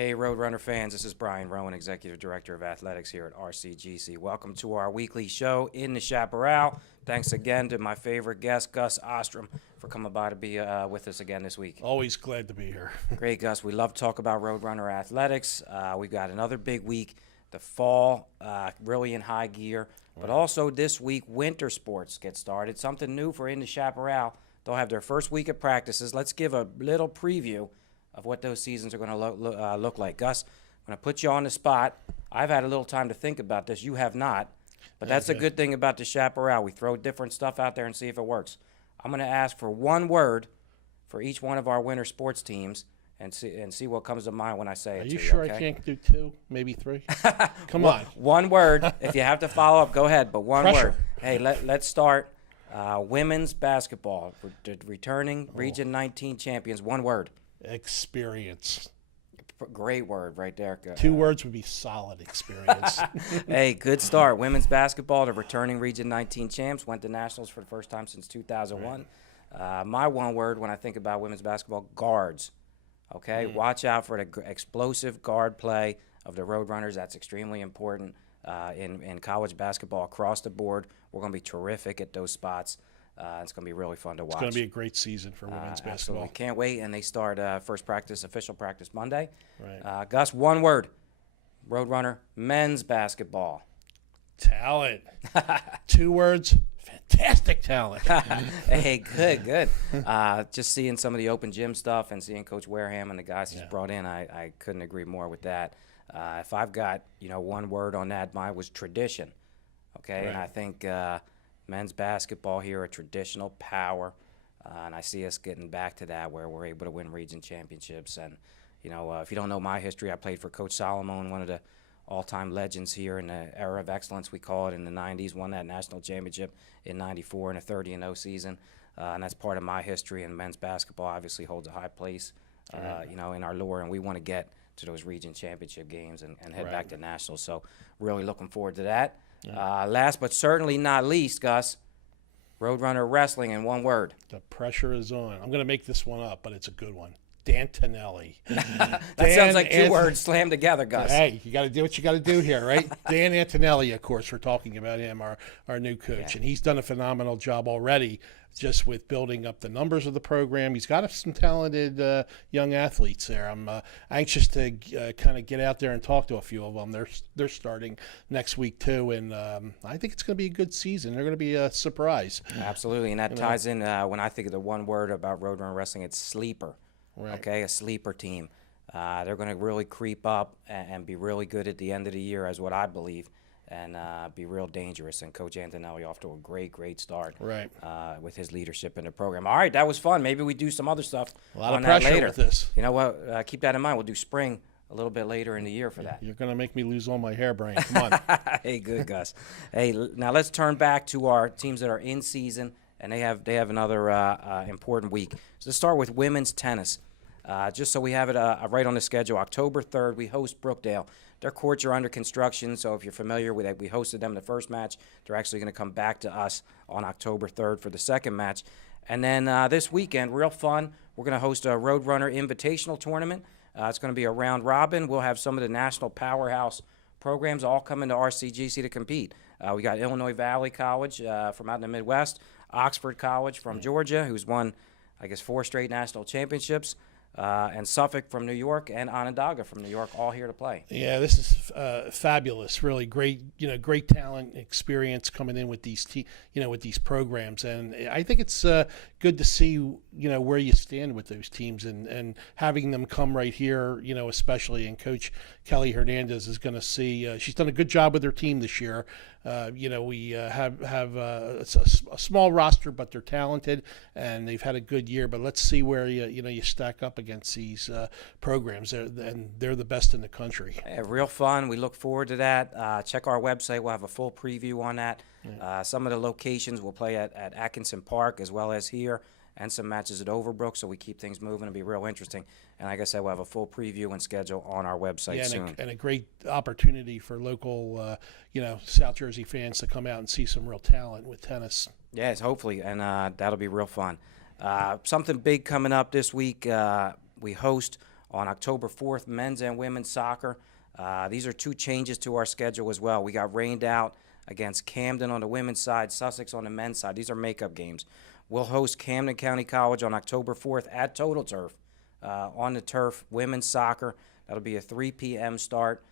Hey, Roadrunner fans, this is Brian Rowan, Executive Director of Athletics here at RCGC. Welcome to our weekly show in the Chaparral. Thanks again to my favorite guest, Gus Ostrum, for coming by to be with us again this week. Always glad to be here. Great, Gus. We love to talk about Roadrunner athletics. We've got another big week, the fall, really in high gear. But also this week, winter sports get started, something new for in the Chaparral. They'll have their first week of practices. Let's give a little preview of what those seasons are going to look like. Gus, I'm going to put you on the spot. I've had a little time to think about this. You have not. But that's a good thing about the Chaparral. We throw different stuff out there and see if it works. I'm going to ask for one word for each one of our winter sports teams and see what comes to mind when I say it to you. Are you sure okay? I can't do two, maybe three? Come on. One word. If you have to follow up, go ahead, but one Pressure. word. Hey, let's start. Women's basketball, returning Region 19 champions. One word. Experience. Great word right there. Two words would be solid experience. Hey, good start. Women's basketball, the returning Region 19 champs, went to nationals for the first time since 2001. My one word when I think about women's basketball, guards. Okay, watch out for the explosive guard play of the Roadrunners. That's extremely important in college basketball across the board. We're going to be terrific at those spots. It's going to be really fun to watch. It's going to be a great season for women's basketball. Absolutely. Can't wait. And they start first practice, official practice Monday. Right. Gus, one word. Roadrunner, men's basketball. Talent. Two words. Fantastic talent. Hey, good. Just seeing some of the open gym stuff and seeing Coach Wareham and the guys he's brought in, I couldn't agree more with that. If I've got one word on that, mine was tradition. Okay, and I think men's basketball here, a traditional power, and I see us getting back to that where we're able to win region championships. And if you don't know my history, I played for Coach Solomon, one of the all-time legends here in the era of excellence, we call it, in the 90s, won that national championship in 94 in a 30-0 season. And that's part of my history, and men's basketball obviously holds a high place, in our lore, and we want to get to those region championship games and head back to nationals. So really looking forward to that. Last but certainly not least, Gus, Roadrunner wrestling in one word. The pressure is on. I'm going to make this one up, but it's a good one. D'Antonelli. That sounds like two words slammed together, Gus. Hey, you got to do what you got to do here, right? Dan Antonelli, of course, we're talking about him, our new coach, and he's done a phenomenal job already just with building up the numbers of the program. He's got some talented young athletes there. I'm anxious to kind of get out there and talk to a few of them. They're starting next week too, and I think it's going to be a good season. They're going to be a surprise. Absolutely, and that ties in when I think of the one word about Roadrunner wrestling, it's sleeper. Right. Okay, a sleeper team. They're going to really creep up and be really good at the end of the year, as what I believe, and be real dangerous. And Coach Antonelli off to a great start with his leadership in the program. All right, that was fun. Maybe we do some other stuff A lot on of pressure that later. with this. You know what? Keep that in mind. We'll do spring a little bit later in the year for that. You're going to make me lose all my hair, Brian. Come on. Hey, good, Gus. Hey, now let's turn back to our teams that are in season, and they have another important week. So let's start with women's tennis. Just so we have it right on the schedule, October 3rd, we host Brookdale. Their courts are under construction, so if you're familiar with it, we hosted them the first match. They're actually going to come back to us on October 3rd for the second match. And then this weekend, real fun, we're going to host a Roadrunner Invitational Tournament. It's going to be a round robin. We'll have some of the national powerhouse programs all coming to RCGC to compete. We got Illinois Valley College from out in the Midwest, Oxford College from Georgia, who's won, 4 straight national championships. And Suffolk from New York and Onondaga from New York, all here to play. Yeah, this is fabulous. Really great, great talent, experience coming in with these, with these programs, and I think it's good to see, where you stand with those teams and having them come right here, especially. And Coach Kelly Hernandez is going to see. She's done a good job with her team this year. We have a small roster, but they're talented and they've had a good year. But let's see where you stack up against these programs. They're the best in the country. Yeah, real fun. We look forward to that. Check our website. We'll have a full preview on that. Some of the locations we'll play at Atkinson Park as well as here, and some matches at Overbrook, so we keep things moving. It'll be real interesting. And like I said, we'll have a full preview and schedule on our website soon. And a great opportunity for local, South Jersey fans to come out and see some real talent with tennis. Yes, hopefully, and that'll be real fun. Something big coming up this week. We host On October 4th, men's and women's soccer. These are 2 changes to our schedule as well. We got rained out against Camden on the women's side, Sussex on the men's side. These are makeup games. We'll host Camden County College on October 4th at Total Turf. On the turf, women's soccer. That'll be a 3 p.m. start.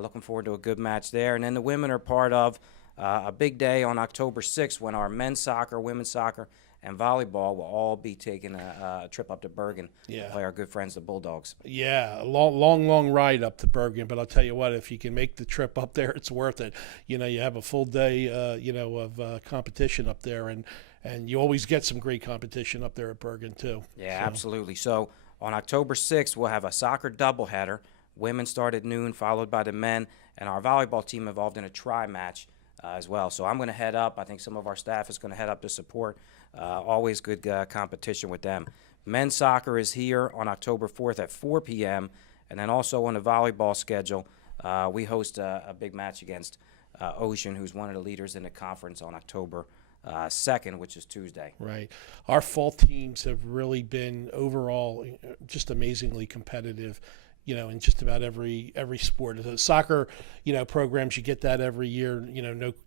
Looking forward to a good match there. And then the women are part of a big day on October 6th when our men's soccer, women's soccer, and volleyball will all be taking a trip up to Bergen to play our good friends, the Bulldogs. Yeah, a long ride up to Bergen, but I'll tell you what, if you can make the trip up there, it's worth it. You have a full day, of competition up there, and you always get some great competition up there at Bergen too. Yeah, absolutely. So on October 6th, we'll have a soccer doubleheader. Women start at noon, followed by the men, and our volleyball team involved in a tri-match as well. So I'm going to head up. I think some of our staff is going to head up to support. Always good competition with them. Men's soccer is here on October 4th at 4 p.m. And then also on the volleyball schedule, we host a big match against Ocean, who's one of the leaders in the conference, on October 2nd, which is Tuesday. Right. Our fall teams have really been overall just amazingly competitive, in just about every sport. The soccer, programs, you get that every year,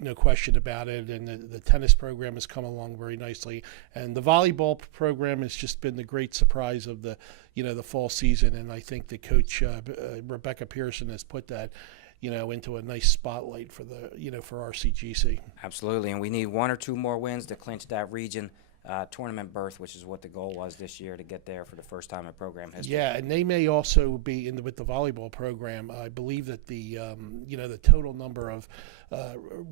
no question about it. And the tennis program has come along very nicely. And the volleyball program has just been the great surprise of the fall season. And I think the coach, Rebecca Pearson, has put that, into a nice spotlight for for RCGC. Absolutely. And we need 1 or 2 more wins to clinch that region tournament berth, which is what the goal was this year, to get there for the first time in program history. Yeah, and they may also be with the volleyball program. I believe that the the total number of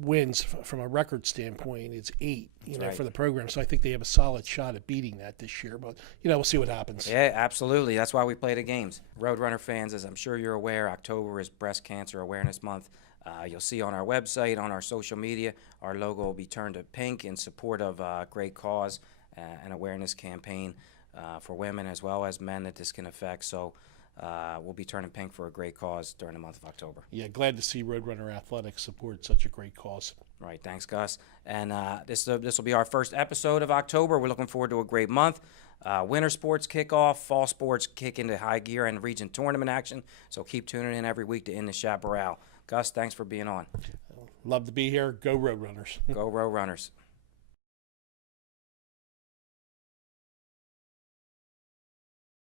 wins from a record standpoint is 8. Right. For the program. So I think they have a solid shot at beating that this year. But we'll see what happens. Yeah, absolutely. That's why we play the games. Roadrunner fans, as I'm sure you're aware, October is Breast Cancer Awareness Month. You'll see on our website, on our social media, our logo will be turned to pink in support of a great cause, an awareness campaign for women as well as men that this can affect. So we'll be turning pink for a great cause during the month of October. Yeah, glad to see Roadrunner Athletics support such a great cause. Right, thanks, Gus. And this will be our first episode of October. We're looking forward to a great month. Winter sports kick off, fall sports kick into high gear, and region tournament action. So keep tuning in every week to In the Chaparral. Gus, thanks for being on. Love to be here. Go Roadrunners. Go Roadrunners.